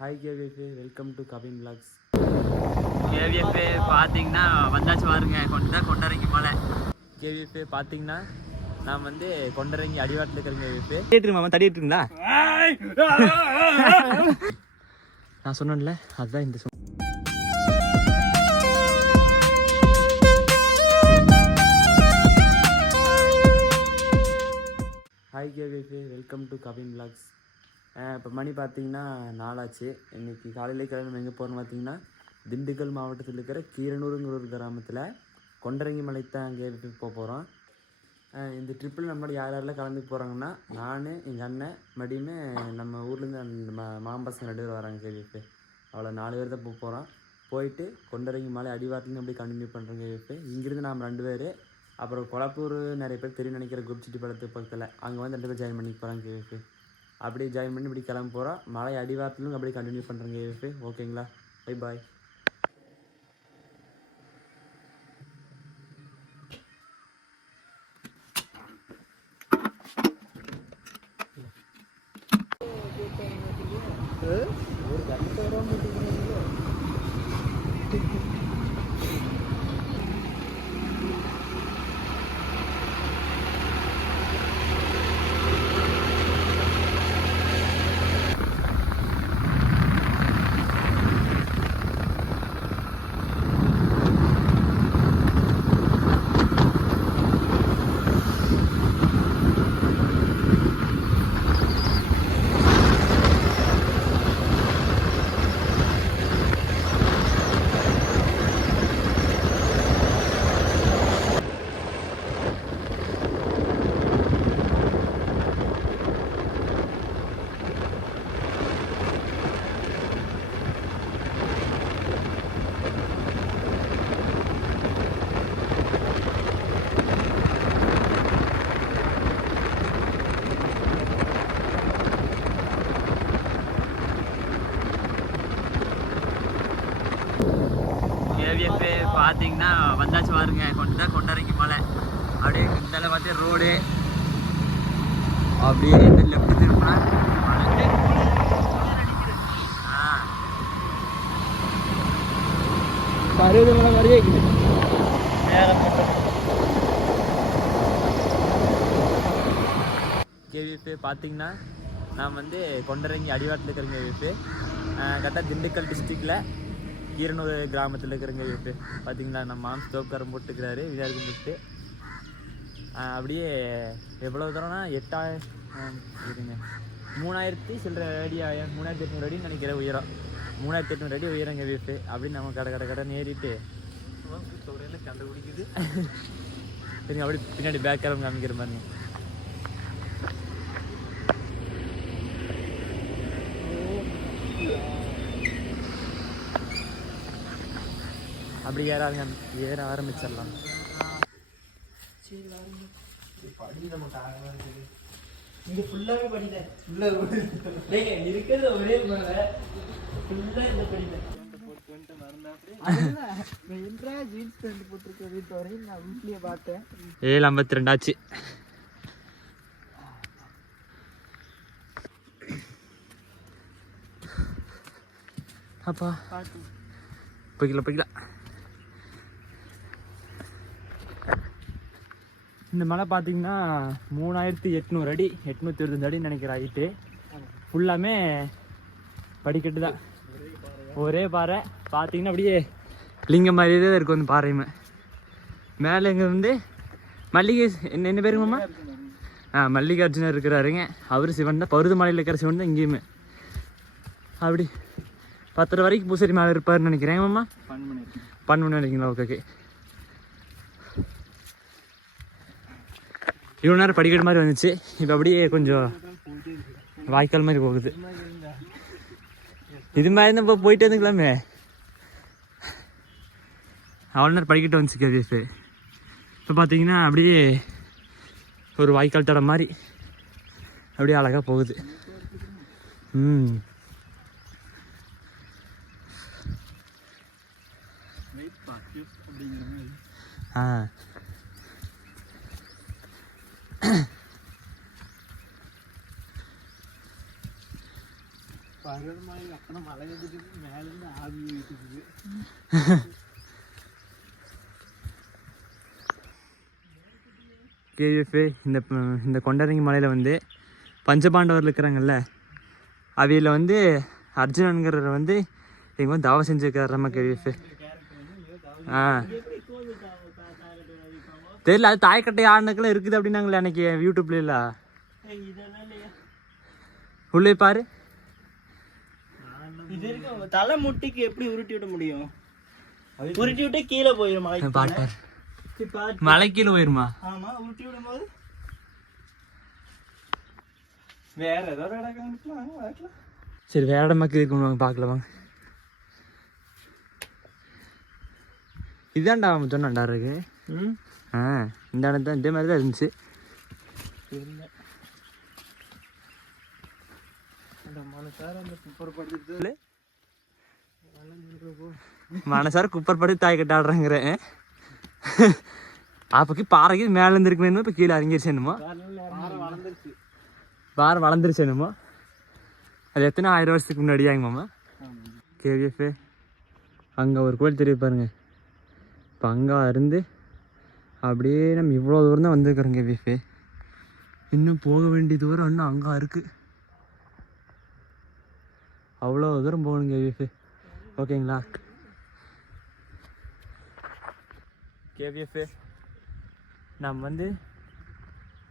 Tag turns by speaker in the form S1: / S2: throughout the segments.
S1: Hi KVF welcome to Kavin vlogs
S2: KVF பார்த்தீங்கன்னா வந்தாச்சு பாருங்க. கொண்ட கொண்டரைக்கு மலை
S1: கேவிஎஃப் பார்த்தீங்கன்னா நான் வந்து கொண்டரங்கி அடிவாரத்தில் இருக்கிற கேவிஎஃப்
S2: தடிட்டு மாமா. தடிட்டு இருந்தா
S1: நான் சொன்னேன்ல அதுதான் இந்த சொன்ன hi KVF welcome to Kavin vlogs இப்போ மணி பார்த்தீங்கன்னா நாளாச்சு இன்றைக்கி காலையில் கிளம்பி எங்கே போகிறோம்னு பார்த்தீங்கன்னா திண்டுக்கல் மாவட்டத்தில் இருக்கிற கீரனூருங்கிற ஒரு கிராமத்தில் கொண்டரங்கி மலை தான் அங்கே போக போகிறோம் இந்த ட்ரிப்பில் நம்மளோட யார் யாரெல்லாம் கலந்து போகிறாங்கன்னா நான் எங்கள் அண்ணன் மடியுமே நம்ம ஊர்லேருந்து மா மாம்பசங்க ரெண்டு பேர் வராங்க கேவிப்பு அவ்வளோ நாலு பேர் தான் போக போகிறோம் போயிட்டு கொண்டரங்கி மலை அடிவாரத்துலேருந்து அப்படியே கண்டினியூ பண்ணுறோம் கேவிப்பு இங்கேருந்து நாம் ரெண்டு பேர் அப்புறம் கொளப்பூர் நிறைய பேர் தெரியும் நினைக்கிற குப்சிட்டி படத்து பக்கத்தில். அங்கே வந்து ரெண்டு பேர் ஜாயின் பண்ணி போகிறாங்க கேவிப்பு அப்படியே ஜாயின் பண்ணி இப்படி கிளம்ப போகிறோம் மலை அடிவாரத்துலேருந்து அப்படியே கண்டினியூ பண்ணுறேங்க கேவிஎஃப் ஓகேங்களா பை பாய்
S2: பார்த்தீங்கன்னா வந்தாச்சு பாருங்க. கொண்ட கொண்டரைக்கு மலை. அப்படியே இந்த பார்த்தே ரோடு அப்படியே இந்த லெஃப்ட் திரும்பினா
S1: மாதிரியே இருக்குது. கேவிஎஃப் பார்த்தீங்கன்னா நான் வந்து கொண்டரங்கி அடிவாரத்தில் இருக்கிற கேவிஎஃப் கரெக்டாக திண்டுக்கல் டிஸ்ட்ரிக்டில் கீரனூர் கிராமத்தில் இருக்கிற கேவிஎஃப் பார்த்தீங்களா நம்ம மாம்ஸ் தோப்காரம் போட்டுக்கிறாரு விஜயார் கும்பிட்டு அப்படியே எவ்வளோ தூரம்னா எட்டாயிரம் இருங்க. மூணாயிரத்தி சில்லற அடி ஆய- மூணாயிரத்தி எட்நூறு அடின்னு நினைக்கிறேன் உயரம். மூணாயிரத்தி எட்நூறு அடி உயரம் கேவிஎஃப் அப்படி நம்ம கடை கடை கடை ஏறிட்டு.
S2: கண்டுபிடிக்குது
S1: சரிங்க அப்படி பின்னாடி பேக் கிளம்பி காமிக்கிற மாதிரி. அப்படி ஏற ஆரம்பி- ஏற ஆரம்பிச்சிடலாம்.
S2: இங்க ஃபுல்லாவே படிட்டேன் ஃபுல்லாக இருக்கிறது ஒரே மலை ஃபுல்லாக இந்த
S3: பார்த்தேன்
S1: ஏழு ஐம்பத்தி ரெண்டாச்சு. அப்பா.
S3: பார்த்து
S1: போய்க்கலாம் போய்க்கலாம். இந்த மலை பார்த்தீங்கன்னா மூணாயிரத்தி எட்நூறு அடி எட்நூற்றி இருபத்தஞ்சு அடின்னு நினைக்கிற ஹைட்டு ஃபுல்லாமே படிக்கட்டு தான் ஒரே பாறை. பார்த்தீங்கன்னா அப்படியே லிங்கம் மாதிரியே தான் இருக்கும் அந்த பாறையுமே. மேலே இங்கே வந்து மல்லிகை என்ன என்ன பேருங்க மாமா? ஆ மல்லிகார்ஜுனர் இருக்கிறாருங்க. அவர் சிவன் தான். பருதுமலையில் இருக்கிற சிவன் தான் இங்கேயுமே. அப்படி பத்தரை வரைக்கும் பூசரி மேலே இருப்பாருன்னு நினைக்கிறேன் மாமா. பண்ண நினைக்கிறீங்களா ஓகே ஓகே இவ்வளோ நேரம் படிக்கிற மாதிரி வந்துச்சு. இப்போ அப்படியே கொஞ்சம் வாய்க்கால் மாதிரி போகுது. இது மாதிரி தான் இப்போ போயிட்டு வந்துக்கலாமே. அவ்வளோ நேரம் படிக்கிட்டு வந்துச்சு கேஜிஎஃப் இப்போ பார்த்தீங்கன்னா அப்படியே ஒரு வாய்க்கால் தடம் மாதிரி அப்படியே அழகாக போகுது. ம்.
S2: ஆ. பார்த்து அப்படிங்கிற மாதிரி
S1: ஆ
S3: பாரு
S1: கேவிஎஃப் இந்த இந்த கொண்டரங்கி மலையில் வந்து பஞ்சபாண்டவர் இருக்கிறாங்கல்ல அவையில் வந்து அர்ஜுனன்கிறவர் வந்து இவங்க வந்து தாவம் செஞ்சுருக்காரு நம்ம கேவிஎஃப் ஆ. தெரியல அது தாய்க்கட்டை ஆணுக்கெல்லாம் இருக்குது அப்படின்னாங்களே அன்னைக்கு யூடியூப்ல இல்ல
S3: இதெல்லாம் இல்லையா?
S1: உள்ளே பாரு.
S3: இது இருக்கு உங்க தலை முட்டிக்கு எப்படி உருட்டி விட முடியும்? உருட்டி விட்டு கீழே போயிடும் மலைக்கு
S1: பாட்டார். மலை கீழே போயிருமா?
S3: ஆமா உருட்டி விடும் போது வேற ஏதோ ஒரு இடம் பார்க்கலாம்.
S1: சரி வேற இடமாக்கு இருக்கு வாங்க பார்க்கல வாங்க. இதான்டா அவன் சொன்னான்டா இருக்கு.
S3: ம்.
S1: ஆ இந்த இடம் தான் இதே மாதிரி தான் இருந்துச்சு
S3: இல்லை மனசார குப்பர் படுத்துட்டு
S1: படுத்து தாய் கட்ட ஆடுறாங்கிறேன் பாறைக்கு மேலே இருந்துருக்கு வேணுமோ இப்போ கீழே இறங்கிருச்சு என்னமோ?
S3: வளர்ந்துருச்சு
S1: பாறை வளர்ந்துருச்சு என்னமோ? அது எத்தனை ஆயிரம் வருஷத்துக்கு முன்னாடியாங்க மாமா? கேவிஎஃப் அங்கே ஒரு கோயில் தெரிய பாருங்க. இப்போ அங்கே இருந்து அப்படியே நம்ம இவ்வளோ தூரம் தான் வந்திருக்கிறோம் கேவிஎஃப் இன்னும் போக வேண்டிய தூரம் இன்னும் அங்கே இருக்குது அவ்வளோ தூரம் போகணும் கேவிஎஃப் ஓகேங்களா? கேவிஎஃப் நம்ம வந்து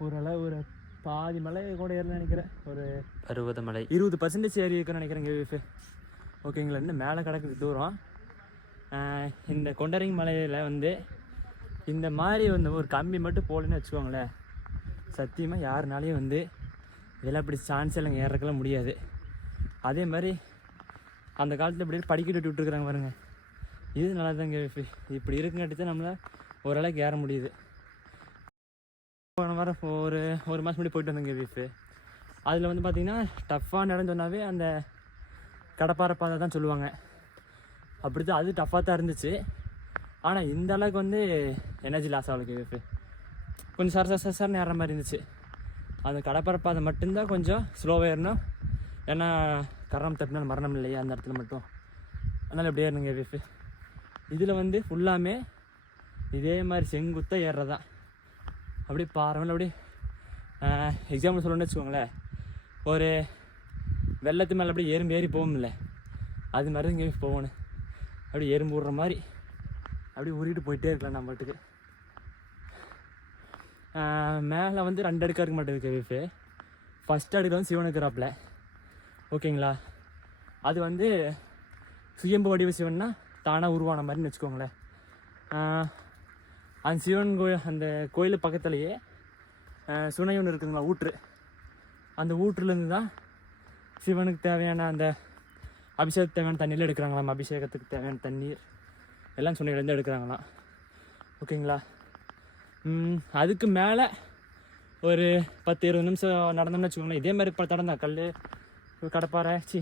S1: ஓரளவு ஒரு பாதி மலை கூட ஏறல நினைக்கிறேன். ஒரு
S4: பருவத மலை.
S1: இருபது பர்சன்டேஜ் ஏறி இருக்குன்னு நினைக்கிறேன் கேவிஎஃப் ஓகேங்களா? இன்னும் மேலே கிடக்குது தூரம். இந்த கொண்டரிங் மலையில் வந்து இந்த மாதிரி வந்து ஒரு கம்பி மட்டும் போகலன்னு வச்சுக்கோங்களேன். சத்தியமாக யாருனாலையும் வந்து இதெல்லாம் இப்படி சான்ஸ் எல்லாம் ஏறக்கெல்லாம் முடியாது. அதே மாதிரி அந்த காலத்தில் இப்படி படிக்கட்டு விட்டு விட்டுருக்குறாங்க பாருங்கள் இது நல்லா தான் இப்படி இருக்குங்காட்டி தான் நம்மளை ஓரளவுக்கு ஏற முடியுது. போன வாரம் ஒரு ஒரு மாதம் முன்னாடி போயிட்டு வந்தேங்க வீஃபு அதில் வந்து பார்த்திங்கன்னா டஃப்பான இடம் சொன்னாவே அந்த கடப்பாறை பாதை தான் சொல்லுவாங்க. அப்படி தான் அது டஃப்பாக தான் இருந்துச்சு. ஆனால் இந்த அளவுக்கு வந்து எனர்ஜி லாஸ் ஆகல வீஃபு கொஞ்சம் சர சர சரன்னு ஏற மாதிரி இருந்துச்சு. அந்த கடப்பாறை பாதை மட்டும்தான் கொஞ்சம் ஸ்லோவாக ஏறணும். ஏன்னா கரணம் தட்டினால் மரணம் இல்லையா? அந்த இடத்துல மட்டும். அதனால் எப்படியே ஏறணுங்க வீஃபு இதில் வந்து ஃபுல்லாமே இதே மாதிரி செங்குத்தாக ஏறுறதான் அப்படியே பாருங்கள் அப்படியே எக்ஸாம்பிள் சொல்லணும்னு வச்சுக்கோங்களேன். ஒரு வெள்ளத்து மேலே அப்படியே எறும்பு ஏறி போகும்ல. அது மாதிரி தான் இங்கே போகணும். அப்படியே எறும்பு விடுற மாதிரி அப்படியே உருகிட்டு போயிட்டே இருக்கலாம் நம்ம வீட்டுக்கு. மேலே வந்து ரெண்டு அடுக்காக இருக்க மாட்டேங்குது கேவிஃபு ஃபஸ்ட் அடுக்கில் வந்து சிவன் இருக்கிறாப்புல. ஓகேங்களா? அது வந்து சுயம்பு வடிவ சிவன்னா தானாக உருவான மாதிரின்னு வச்சுக்கோங்களேன். அந்த சிவன் கோயில் அந்த கோயில் பக்கத்துலேயே சுனை ஒன்று இருக்குங்களா ஊற்று. அந்த ஊற்றுலேருந்து தான் சிவனுக்கு தேவையான அந்த அபிஷேகத்துக்கு தேவையான தண்ணியில் எடுக்கிறாங்களாம். அபிஷேகத்துக்கு தேவையான தண்ணீர் எல்லாம் சுனையிலேருந்து எடுக்கிறாங்களாம். ஓகேங்களா? அதுக்கு மேலே ஒரு பத்து இருபது நிமிஷம் நடந்தோம்னு வச்சுக்கோங்களேன். இதே மாதிரி இப்போ தடம் கல் கடப்பாறை சி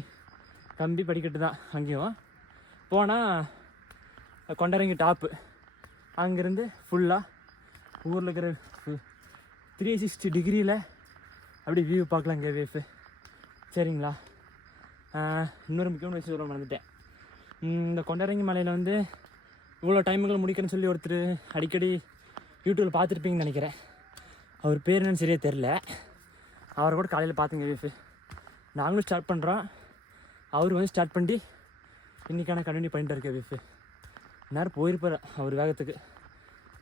S1: கம்பி படிக்கட்டு தான் அங்கேயும். போனால் கொண்டரங்கி டாப்பு அங்கேருந்து ஃபுல்லாக ஊரில் இருக்கிற த்ரீ சிக்ஸ்டி டிகிரியில் அப்படியே வியூ பார்க்கலாம் இங்கே வேஃபு சரிங்களா? இன்னொரு முக்கியமான விஷயம் சொல்ல மறந்துட்டேன். இந்த கொண்டரங்கி மலையில் வந்து இவ்வளோ டைமுக்குள்ள முடிக்கிறேன்னு சொல்லி ஒருத்தர் அடிக்கடி யூடியூப்பில் பார்த்துருப்பீங்கன்னு நினைக்கிறேன். அவர் பேர் என்னன்னு சரியாக தெரில அவரை கூட காலையில் பார்த்துங்க வேஃபு நாங்களும் ஸ்டார்ட் பண்ணுறோம் அவர் வந்து ஸ்டார்ட் பண்ணி இன்றைக்கான கண்டினியூ பண்ணிட்டு இருக்க வேஃபு நேரம் போயிருப்பார் அவர் வேகத்துக்கு.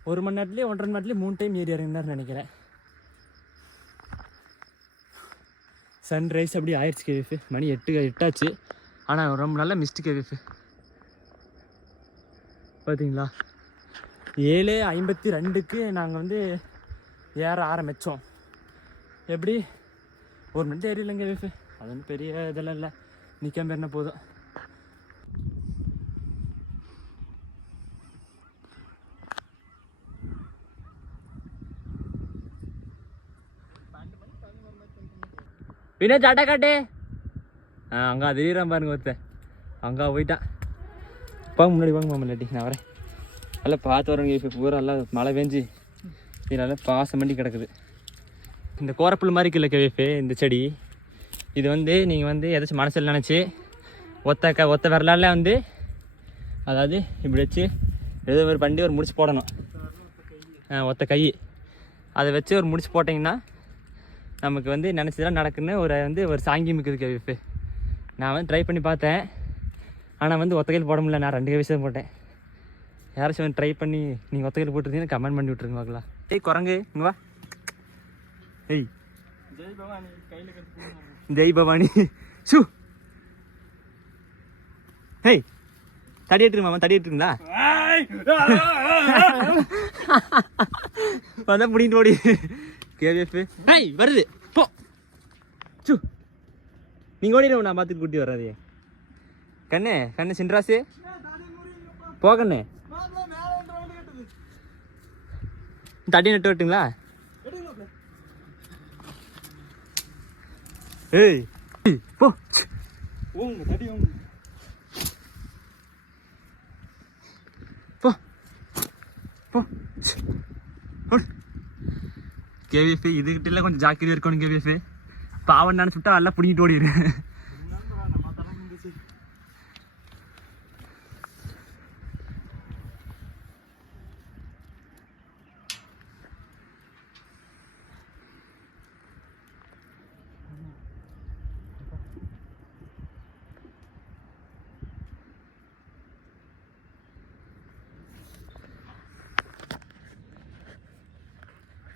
S1: ஒரு மணி நேரத்துலேயே ஒன்றரை மணி நேரத்துலேயே மூணு டைம் ஏறி இறங்கினார்னு நினைக்கிறேன். சன்ரைஸ் அப்படி ஆயிடுச்சு கேவிஃபு மணி எட்டு எட்டாச்சு. ஆனால் ரொம்ப நல்லா மிஸ்டு கேவிஃபு பார்த்தீங்களா ஏழு ஐம்பத்தி ரெண்டுக்கு நாங்கள் வந்து ஏற ஆரம்பித்தோம் எப்படி? ஒரு மணி நேரம் ஏறிலங்க கேவிஃபு அது ஒன்றும் பெரிய இதெல்லாம் இல்லை. நிற்காம என்ன போதும். வினோத் சட்டை காட்டு. ஆ அங்கே அது பாருங்க ஒருத்தன் அங்கே போயிட்டான் போங்க முன்னாடி வாங்க மாமா இல்லாட்டி. நான் வரேன். நல்லா பார்த்து வரேங்க இப்போ பூரா நல்லா மழை பெஞ்சு. இது நல்லா பாசம் பண்ணி கிடக்குது. இந்த கோரப்புல் மாதிரி இருக்குல்ல கேஃபே இந்த செடி. இது வந்து நீங்கள் வந்து ஏதாச்சும் மனசில் நினச்சி ஒத்த க ஒத்த விரலால் வந்து அதாவது இப்படி வச்சு ஏதோ ஒரு பண்ணி ஒரு முடிச்சு போடணும். ஒத்த கை. அதை வச்சு ஒரு முடிச்சு போட்டிங்கன்னா நமக்கு வந்து நினச்சதெல்லாம் நடக்குன்னு ஒரு வந்து ஒரு சாங்கியம் இருக்குது கவிப்பு நான் வந்து ட்ரை பண்ணி பார்த்தேன். ஆனால் வந்து ஒத்த கையில் போட முடியல. நான் ரெண்டு கை விஷயம் போட்டேன். யாராச்சும் வந்து ட்ரை பண்ணி நீங்கள் ஒத்த கையில் போட்டிருந்தீங்கன்னா கமெண்ட் பண்ணி விட்ருங்க பார்க்கலாம். ஏய் குரங்கு இங்கே வா. ஏய்.
S3: ஜெய் பவானி கையில் கட்டு
S1: ஜெய் பவானி ஷூ. ஹேய் தடி எடுத்துருங்க மாமா தடி எடுத்துருங்களா வந்தா முடிட்டு ஓடி. கேவிஎஃப் ஹேய் வருது. போ. சு நீங்கள் ஓடிடுவோம் நான் பார்த்துட்டு கூட்டி வர்றாதே கண்ணு கண்ணு சின்ராசு. போ கண்ணு. தடி நட்டு வரட்டுங்களா ஏய். போ.
S3: ஓங்க தடி ஓங்க
S1: போ. போ. கேவிஎஃப் இதுகிட்ட கொஞ்சம் ஜாக்கிரதையா இருக்கணும் கேவிஎஃப். பாவம் நான் சுட்டா நல்லா பிடிங்கிட்டு ஓடிடு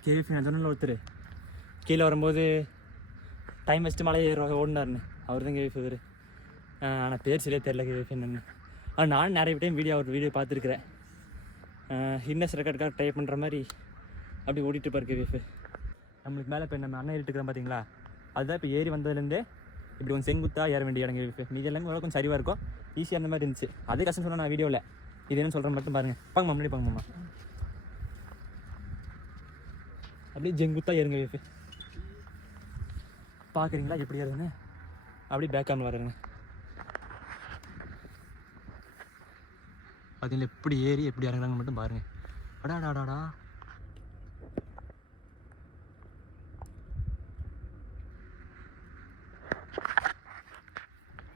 S1: கேவிஎஃப் நான் சொன்னல ஒருத்தர்? கீழே வரும்போது டைம் வச்சுட்டு மலை ஏற ஓடினாருன்னு. அவர் தான் கேவி இவர் ஆனால் பேர் சரியாக தெரில கேவி என்னன்னு ஆனால் நானும் நிறைய டைம் வீடியோ அவர் வீடியோ பார்த்துருக்குறேன். இன்னஸ் ரெக்கார்டுக்காக ட்ரை பண்ணுற மாதிரி அப்படி ஓடிட்டு இருப்பார் கேவிஎஃப் நம்மளுக்கு மேலே இப்போ நம்ம அண்ணன் ஏறிட்டுருக்கிறோம் பார்த்தீங்களா அதுதான் இப்போ ஏறி வந்ததுலேருந்தே இப்படி கொஞ்சம் செங்குத்தாக ஏற வேண்டிய இடம் கேவிஎஃப் மீதி எல்லாமே கொஞ்சம் சரிவாக இருக்கும். ஈஸியாக அந்த மாதிரி இருந்துச்சு. அதே கஷ்டம் சொன்னால் நான் வீடியோவில் இது என்ன சொல்கிறேன் மட்டும் பாருங்கள் பாங்க முன்னாடி பாங்க மாமா. அப்படியே ஜெங்குத்தாக ஏறுங்க வேஃபு பார்க்குறீங்களா எப்படி ஏறுதுன்னு? அப்படியே பேக் ஆன் வரேங்க பார்த்தீங்களா எப்படி ஏறி எப்படி இறங்குறாங்க மட்டும் பாருங்க. அடாடாடாடா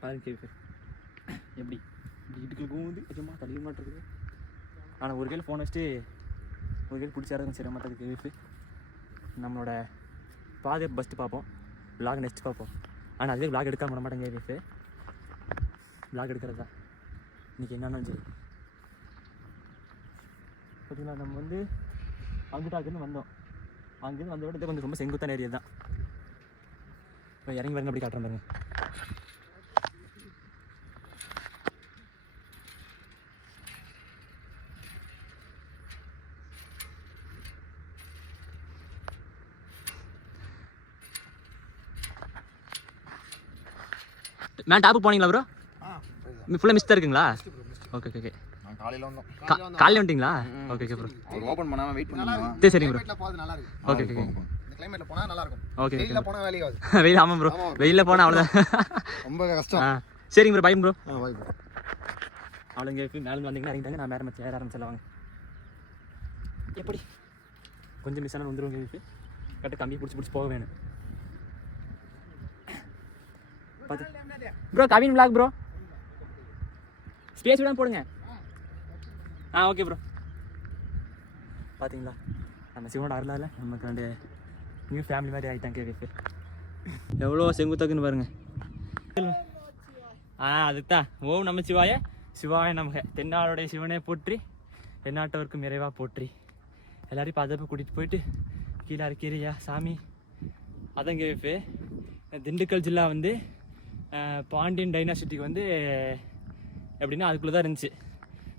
S1: பாருங்க கேஃபு எப்படி? வீட்டுக்கு கூந்து சும்மா தள்ளிய மாட்டேங்குது ஆனால் ஒரு கையில் ஃபோன் வச்சுட்டு ஒரு கையில் பிடிச்சாருங்க சரி மாட்டேங்குது கேஃபு நம்மளோட பாதுகாப்பு ஃபஸ்ட்டு பார்ப்போம். விலாக் நெக்ஸ்ட் பார்ப்போம். ஆனால் அதே விலாக் எடுக்காம விட மாட்டேங்க கேஃபு விலாக் தான். இன்றைக்கி என்னென்னு சரி பார்த்தீங்களா நம்ம வந்து அங்குட்டாக்குன்னு வந்தோம். அங்கேருந்து வந்த விட கொஞ்சம் ரொம்ப செங்குத்தான ஏரியா தான். இப்போ இறங்கி வரங்க அப்படி காட்டுறேன் பாருங்க. மேம் டாப்பு போனீங்களா ப்ரோ ஃபுல்லாக மிஸ் தான் இருக்குங்களா? ஓகே ஓகே ஓகே
S5: நான் காலையில வந்தோம்.
S1: கா காலையில் வந்துட்டீங்களா? ஓகே ஓகே ப்ரோ
S5: ஒரு ஓபன் பண்ணாம வெயிட் பண்ணுவோம்
S1: சரி சரிங்க ப்ரோ ஓகே ஓகே
S5: இந்த கிளைமேட்ல போனா நல்லா இருக்கும்
S1: ஓகே
S5: வெயில்ல போனா வேலையாவது
S1: வெயில் ஆமாம் ப்ரோ வெயிலில் போனால் அவ்வளோதான்
S5: ரொம்ப கஷ்டம்.
S1: ஆ சரிங்க ப்ரோ பையன் ப்ரோ
S5: வாய் bro.
S1: அவ்வளோங்க மேலே வந்தீங்கன்னா இறங்கிட்டாங்க. நான் வேறு மச்சம் ஏற ஆரம்பிச்சிடலாம் வாங்க. எப்படி? கொஞ்சம் மிஸ் ஆனால் வந்துருவாங்க கரெக்டாக கம்பி பிடிச்சி பிடிச்சி போக வேணும். பார்த்து. Bro Kavin vlog bro space விடாம போடுங்க. ஆ ஓகே ப்ரோ பார்த்தீங்களா நம்ம சிவனோட அருளால் நமக்கு வந்து நியூ ஃபேமிலி மாதிரி ஆகிட்டாங்க கேவிக்கு எவ்வளோ செங்குத்தக்குன்னு பாருங்க. ஆ அதுதான் ஓம் நம்ம சிவாய. சிவாய நமக. தென்னாளுடைய சிவனே போற்றி தென்னாட்டவருக்கும் இறைவாக போற்றி. எல்லாரையும் பாதுகாப்பு கூட்டிகிட்டு போயிட்டு கீழே இருக்கிறியா சாமி? அதங்க இப்போ திண்டுக்கல் ஜில்லா வந்து பாண்டியன் டைனாசிட்டிக்கு வந்து எப்படின்னா அதுக்குள்ளே தான் இருந்துச்சு.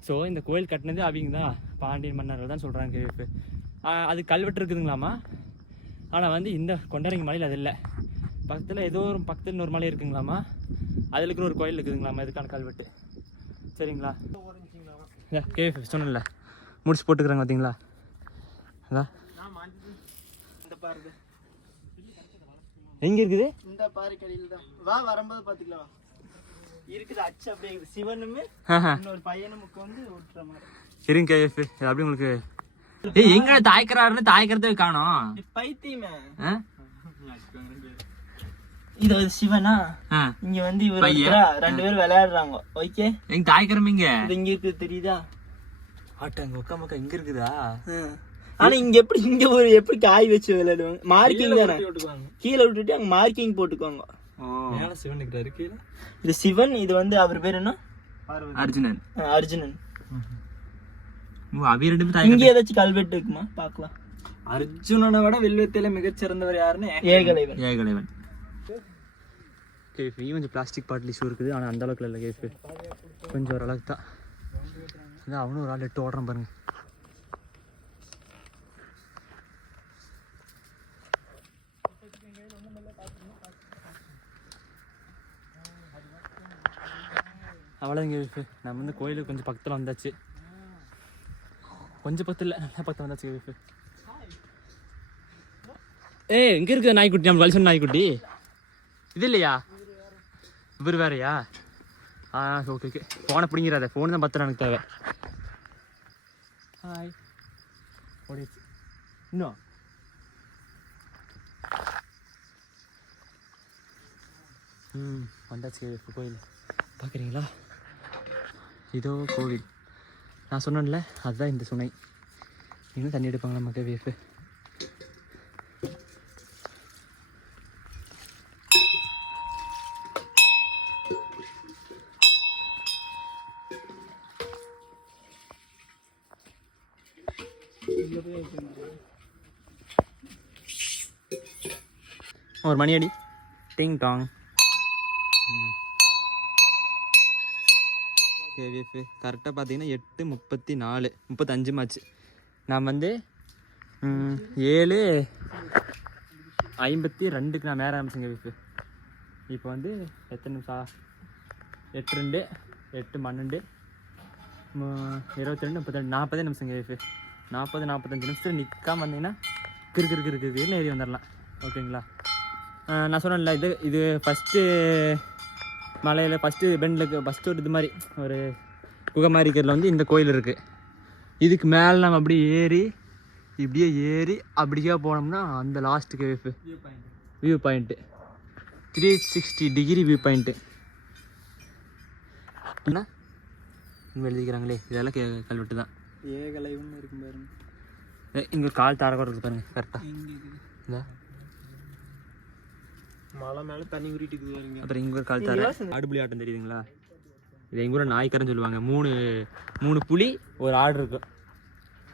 S1: ஸோ இந்த கோயில் கட்டினது அவங்க தான் பாண்டியன் மன்னர்கள் தான் சொல்கிறாங்க கேவிப்பு அது கல்வெட்டு இருக்குதுங்களாமா ஆனால் வந்து இந்த கொண்டரங்கி மலையில் அது இல்லை. பக்கத்தில் ஏதோ ஒரு பக்கத்தில் இன்னொரு மலை இருக்குங்களாமா அதில் இருக்கிற ஒரு கோயில் இருக்குதுங்களாமா இதுக்கான கல்வெட்டு. சரிங்களா? கேவி சொன்னல முடிச்சு போட்டுக்கிறாங்க பார்த்தீங்களா அதான்
S3: இந்த பாருங்க.
S1: எங்கே இருக்குது?
S3: இந்த பாரு கடையில் தான் வா வரும்போது பாத்துக்கலாம் இருக்குது அச்சு அப்படியே. சிவனுமே. இன்னொரு பையனும் உட்காந்து விட்டுற மாதிரி.
S1: இருங்க கேஎஃப் அப்படி உங்களுக்கு? ஏய் எங்க தாய்க்கிறாருன்னு தாய்க்கிறதே காணோம்.
S3: பைத்தியமே? இது வந்து சிவனா? இங்க வந்து இவர் ரெண்டு பேரும் விளையாடுறாங்க. ஓகே?
S1: எங்க தாய்க்கிறமிங்க
S3: இங்க? இருக்குது தெரியுதா?
S1: ஆட்ட அங்க உட்கா மக்கா இங்க இருக்குதா?
S3: ஆனா இங்க எப்படி இங்க ஒரு எப்படி காய் வச்சு விளையாடுவாங்க? மார்க்கிங் தானே. கீழே விட்டுட்டு அங்க மார்க்கிங்
S1: இருக்கு
S3: இது சிவன் இது வந்து அவர் பேர் என்ன?
S1: அர்ஜுனன்.
S3: அர்ஜுனன். இங்க ஏதாச்சும் கல்வெட்டு இருக்குமா? பாக்கலாம்
S6: அர்ஜுனனை விட வில்வித்தையில மிகச்சிறந்தவர் யாருன்னு
S3: ஏகலைவன்.
S1: ஏகலைவன். கேஃபி கொஞ்சம் பிளாஸ்டிக் பாட்டில் இஷ்யூ இருக்குது ஆனால் அந்த அளவுக்கு இல்லை கேஃபி. கொஞ்சம் ஓரளவுக்கு தான். அதான் அவனும் ஒரு ஆள் எட்டு ஓடுறான் பாருங்க. அவ்வளோங்க கேஃபி நம்ம வந்து கோயிலுக்கு கொஞ்சம் பக்கத்தில் வந்தாச்சு. கொஞ்சம் பக்கத்தில் இல்லை நல்லா பக்கத்தில் வந்தாச்சு கேஃபி ஏ எங்கே இருக்குது நாய்க்குட்டி நம்ம வலிசன் நாய்க்குட்டி. இது இல்லையா? இவர் வேறையா? ஆ ஓகே ஓகே ஃபோனை பிடிங்கிறாத ஃபோன் தான் பத்திரம் எனக்கு தேவை. ஹாய் ஓடிச்சு இன்னும்? ம் வந்தாச்சு கோயில். பார்க்குறீங்களா இதோ கோவில். நான் சொன்னேன்ல அதுதான் இந்த சுனை. இன்னும் தண்ணி எடுப்பாங்களா மக்கள் வேஃபு ஒரு மணி அடி டிங் டாங் கேவிஎஃப் கரெக்டாக பார்த்தீங்கன்னா எட்டு முப்பத்தி நாலு முப்பத்தஞ்சு மாச்சு நான் வந்து ஏழு ஐம்பத்தி ரெண்டுக்கு நான் மேலே ஆரம்பிச்சேங்க விஃபு. இப்போ வந்து எத்தனை நிமிஷம்? எட்டு ரெண்டு எட்டு பன்னெண்டு இருபத்தி ரெண்டு முப்பத்தி ரெண்டு நாற்பதே நிமிஷங்க விஃபு. நாற்பது நாற்பத்தஞ்சு நிமிஷத்தில் நிற்காம வந்தீங்கன்னா கிறு கிறு கிறு கிறுன்னு ஏறி வந்துடலாம் ஓகேங்களா? நான் சொன்னேன்ல இது இது ஃபஸ்ட்டு மலையில் ஃபஸ்ட்டு பெண்டில் ஃபஸ்ட்டு ஒரு இது மாதிரி ஒரு குகை மாதிரி இருக்கிறதுல வந்து இந்த கோயில் இருக்குது இதுக்கு மேலே நம்ம அப்படியே ஏறி இப்படியே ஏறி அப்படியே போனோம்னா அந்த last cafe view point three sixty degree view point என்ன? எழுதிக்கிறாங்களே. இதெல்லாம் கே கல்வெட்டு தான்.
S6: ஏகலைவன் இருக்கும் பாருங்க.
S1: இங்க கால் தார கூட இருக்கு பாருங்க கரெக்டாக இந்த.
S6: மலை மேல தண்ணி ஊறிட்டு இருக்குது பாருங்க.
S1: அப்புறம் இங்க ஒரு கால் தார ஆடுபுலி ஆட்டம் தெரியுதுங்களா? இது எங்கள் ஊர் நாய்க்கரன்னு சொல்லுவாங்க. மூணு மூணு புலி ஒரு ஆடு இருக்கு.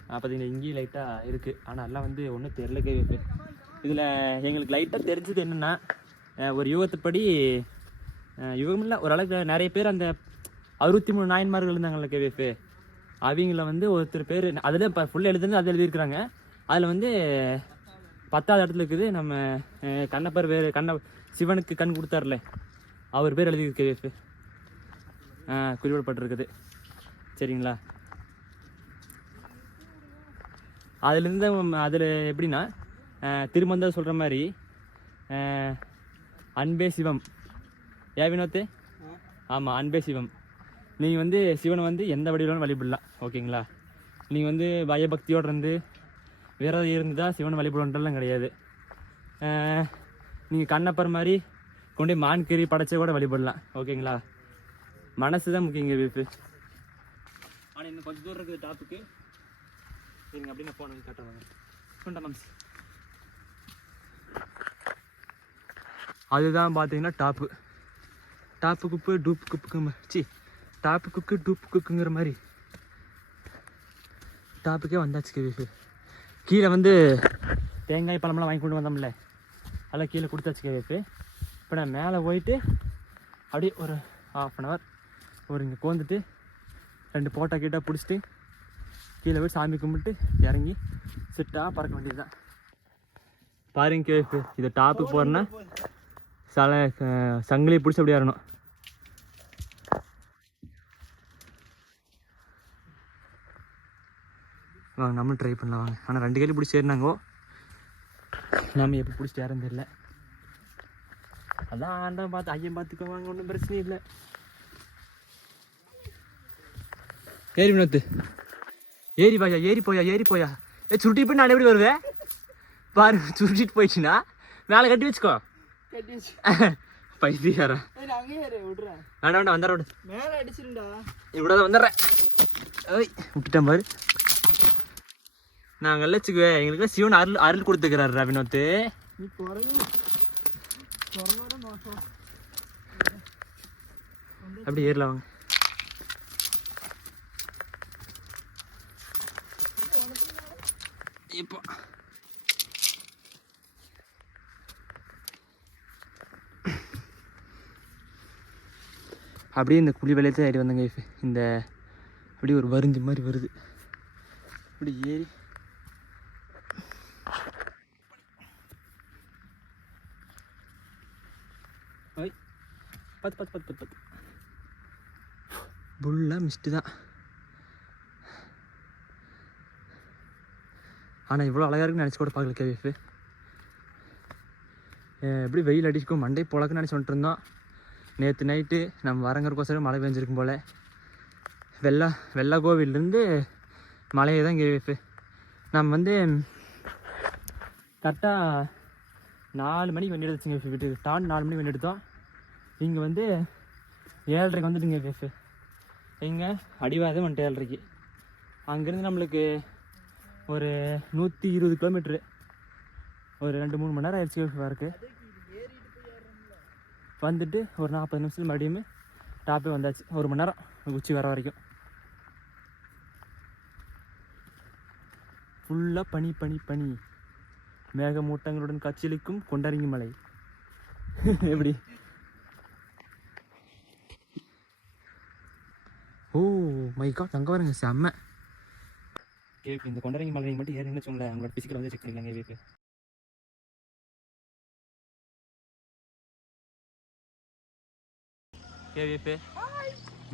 S1: பார்த்தீங்கன்னா இங்கேயும் லைட்டாக இருக்குது ஆனால் எல்லாம் வந்து ஒன்றும் தெரிலக்கே இதில் எங்களுக்கு லைட்டாக தெரிஞ்சது என்னென்னா ஒரு யுகத்துப்படி யுகமில்ல யுகம் இல்லை ஓரளவுக்கு நிறைய பேர் அந்த அறுபத்தி மூணு நாயன்மார்கள் இருந்தாங்கல்ல கேவிஎஃப் அவங்கள வந்து ஒருத்தர் பேர் அதில் இப்போ ஃபுல்லாக எழுதுனது அதில் எழுதியிருக்கிறாங்க. அதில் வந்து பத்தாவது இடத்துல இருக்குது நம்ம கண்ணப்பர் பேர் கண்ண சிவனுக்கு கண் கொடுத்தார்ல அவர் பேர் எழுதியிருக்கு கேவிஎஃப் குறிப்பிடப்பட்டிருக்குது. சரிங்களா? அதுலேருந்து அதில் எப்படின்னா திருமந்த சொல்கிற மாதிரி அன்பே சிவம். ஏ வினோத்து? ஆமாம் அன்பே சிவம். நீங்கள் வந்து சிவனை வந்து எந்த வடிவிலும் வழிபடலாம் ஓகேங்களா? நீங்கள் வந்து பயபக்தியோடு இருந்து விரதம் இருந்து தான் சிவனை வழிபடன்றலாம் கிடையாது. நீங்கள் கண்ணப்பர் மாதிரி கொண்டு போய் மான் படைச்ச கூட வழிபடலாம் ஓகேங்களா? மனசு தான் முக்கியங்க வீப்பு ஆனால் இன்னும் கொஞ்சம் தூரம் இருக்குது டாப்புக்கு இருங்க அப்படியே நான் போன காட்டுறேன் கொண்டா மாம்ஸ் அதுதான் பார்த்தீங்கன்னா டாப்பு டாப்பு குப்பு டூப் குப்புக்கு சி டாப்பு குக்கு டூப் குக்குங்கிற மாதிரி. டாப்புக்கே வந்தாச்சு கவிஃபு கீழே வந்து தேங்காய் பழமெல்லாம் வாங்கி கொண்டு வந்தோம்ல. அதெல்லாம் கீழே கொடுத்தாச்சு கவிஃபு இப்போ நான் மேலே போயிட்டு அப்படியே ஒரு ஹாஃப் அன் ஹவர் ஒரு இங்கே கோந்துட்டு ரெண்டு போட்டா கிட்ட பிடிச்சிட்டு கீழே போய் சாமி கும்பிட்டு இறங்கி சிட்டாக பறக்க வேண்டியதுதான். பாருங்க கேஃபு இது டாப்புக்கு போகிறேன்னா சில அஹ் சங்கிலி பிடிச்சி அப்படியே ஏறணும். வாங்க நம்மளும் ட்ரை பண்ணலாம் வாங்க. ஆனால் ரெண்டு கையில பிடிச்சி ஏறினாங்கோ. நாம எப்படி பிடிச்சிட்டு யாரும் தெரியல. அதான் ஆண்டான் பார்த்து ஐயன் பார்த்துக்கோ வாங்க ஒன்றும் பிரச்சனை இல்லை. ஏறி வினோத்து. ஏறி போயா ஏறி போயா ஏறி போயா. ஏ சுருட்டி போய் நான் எப்படி வருவேன்? பாரு சுருட்டிட்டு போயிடுச்சுன்னா மேலே கட்டி வச்சுக்கோ.
S3: கட்டி வச்சு.
S1: பைத்தியாரா
S3: ஏய், நான் அங்கேயே இரு, விடுறேன்.
S1: வேண்டாம் வேண்டாம் வந்துடுற விடு.
S3: மேல அடிச்சிருண்டா
S1: இவ்வளோ வந்துடுறேன் ஓய் விட்டுட்டேன் பாரு. நாங்கள் வச்சுக்குவேன் எங்களுக்கு சிவன் அருள் அருள் கொடுத்துக்கிறாரு வினோத்து. அப்படி ஏறலாம் வாங்க. இப்போ. அப்படியே இந்த குழி வேலையத்தை ஏறி வந்தேங்க இந்த அப்படியே ஒரு வருந்தி மாதிரி வருது. அப்படி ஏறி. பத்து பத்து பத்து பத்து பத்து. புல்லாக மிஸ்ட்டு தான். ஆனால் இவ்வளோ அழகாக இருக்குன்னு நினச்சி கூட பார்க்கல கேவிஃபு எப்படி வெயில் அடிக்கும் மண்டை புழக்குன்னு நினச்சி வந்துட்டு இருந்தோம் நேற்று நைட்டு நம்ம வரங்கிறக்கோசரம் மழை பெஞ்சிருக்கும் போல். வெள்ளா வெள்ளா கோவிலேருந்து மலையை தான் கேவிஃபு நம்ம வந்து கரெக்டாக நாலு மணிக்கு வண்டி எடுத்துச்சுங்க வீட்டுக்கு. டான் நாலு மணிக்கு வண்டி எடுத்தோம். இங்கே வந்து ஏழரைக்கு வந்துட்டுங்க கேஃபு எங்கே? அடிவாதம் வந்துட்டு ஏழரைக்கு. அங்கேருந்து நம்மளுக்கு ஒரு நூற்றி இருபது கிலோமீட்ரு ஒரு ரெண்டு மூணு மணி நேரம் ஆயிடுச்சு வரக்கு வந்துட்டு ஒரு நாற்பது நிமிஷத்தில் மறுபடியும் டாப்பே வந்தாச்சு. ஒரு மணி நேரம் உச்சி வர வரைக்கும். ஃபுல்லாக பனி பனி பனி. மேகமூட்டங்களுடன் காட்சியளிக்கும் கொண்டரங்கி மலை. எப்படி? ஓ மை காட் அங்கே செம்ம. கேவி இந்த கொண்டரங்கி மலை மட்டும் ஏறினு வச்சுங்களேன் உங்களோட பிசிக்கல் வந்து செக் பண்ணிக்கலாம் கேவிக்கு கேவிப்பு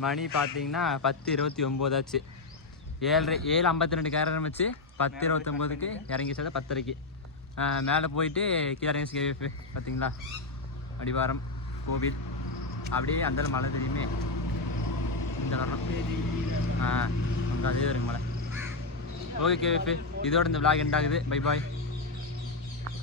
S1: மணி பார்த்தீங்கன்னா பத்து இருபத்தி ஒம்போதாச்சு ஏழரை ஏழு ஐம்பத்தி ரெண்டு கேர ஆரம்பிச்சு பத்து இருபத்தொம்போதுக்கு இறங்கி சேர்த்தா பத்தரைக்கு. மேலே போயிட்டு கீழே இறங்கி கேவிப்பு பார்த்தீங்களா? அடிவாரம் கோவில். அப்படியே அந்த மலை தெரியுமே. இந்த வரணும். ஆ அங்கே அதே வருங்க மலை. ஓகே கேவிப்பு இதோட இந்த விளாக் எண்ட் ஆகுது. Bye bye